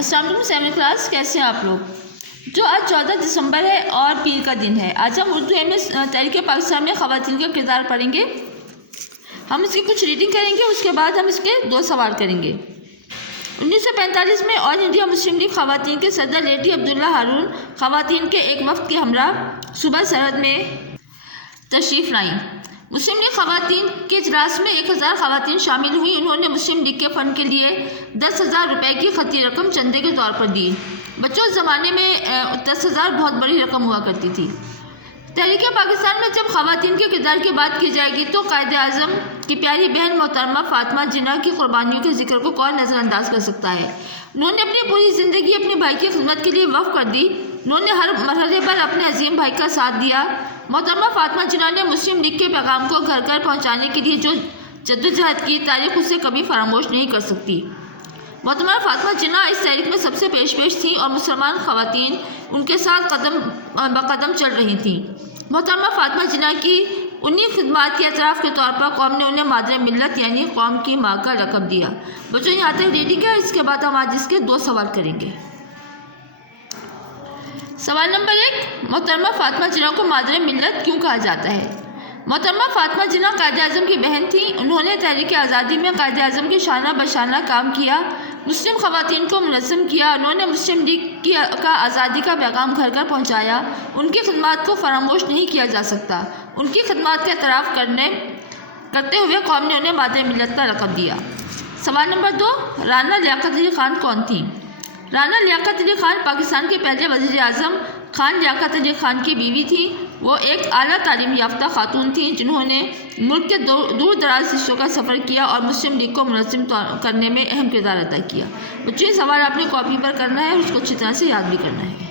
السلام علیکم 7 کلاس، کیسے ہیں آپ لوگ؟ جو آج 14 دسمبر ہے اور پیر کا دن ہے، آج ہم اردو میں تحریک پاکستان میں خواتین کا کردار پڑھیں گے۔ ہم اس کی کچھ ریڈنگ کریں گے، اس کے بعد ہم اس کے 2 سوال کریں گے۔ 1945 میں آل انڈیا مسلم لیگ خواتین کے صدر لیڈی عبداللہ ہارون خواتین کے ایک وفد کے ہمراہ صوبہ سرحد میں تشریف لائیں۔ مسلم لیگ خواتین کے اجلاس میں 1000 خواتین شامل ہوئی۔ انہوں نے مسلم لیگ کے فنڈ کے لیے 10,000 روپے کی خطی رقم چندے کے طور پر دی۔ بچوں، اس زمانے میں 10,000 بہت بڑی رقم ہوا کرتی تھی۔ تحریک پاکستان میں جب خواتین کے کردار کی بات کی جائے گی تو قائد اعظم کی پیاری بہن محترمہ فاطمہ جناح کی قربانیوں کے ذکر کو کون نظر انداز کر سکتا ہے؟ انہوں نے اپنی پوری زندگی اپنے بھائی کی خدمت کے لیے وقف کر دی۔ انہوں نے ہر مرحلے پر اپنے عظیم بھائی کا ساتھ دیا۔ محترمہ فاطمہ جناح نے مسلم لیگ کے پیغام کو گھر گھر پہنچانے کے لیے جو جدوجہد کی، تاریخ اسے کبھی فراموش نہیں کر سکتی۔ محترمہ فاطمہ جناح اس تحریک میں سب سے پیش تھیں اور مسلمان خواتین ان کے ساتھ قدم بقدم چل رہی تھیں۔ محترمہ فاطمہ جناح کی انہی خدمات کے اعتراف کے طور پر قوم نے انہیں مادر ملت یعنی قوم کی ماں کا لقب دیا۔ بچوں، یہاں تک ریڈنگ ہے، اس کے بعد ہم آج اس کے 2 سوال کریں گے۔ سوال نمبر 1، محترمہ فاطمہ جناح کو مادر ملت کیوں کہا جاتا ہے؟ محترمہ فاطمہ جناح قائد اعظم کی بہن تھیں۔ انہوں نے تحریک آزادی میں قائد اعظم کے شانہ بشانہ کام کیا، مسلم خواتین کو منظم کیا۔ انہوں نے مسلم لیگ کا آزادی کا پیغام گھر گھر پہنچایا۔ ان کی خدمات کو فراموش نہیں کیا جا سکتا۔ ان کی خدمات کا اعتراف کرتے ہوئے قوم نے انہیں مادر ملت کا لقب دیا۔ سوال نمبر 2، رانا لیاقت علی خان کون تھیں؟ رانا لیاقت علی خان پاکستان کے پہلے وزیر اعظم خان لیاقت علی خان کی بیوی تھیں۔ وہ ایک اعلیٰ تعلیم یافتہ خاتون تھیں جنہوں نے ملک کے دور دراز حصوں کا سفر کیا اور مسلم لیگ کو منظم کرنے میں اہم کردار ادا کیا۔ بچوں، یہ سوال آپ نے کاپی پر کرنا ہے اور اس کو اچھی طرح سے یاد بھی کرنا ہے۔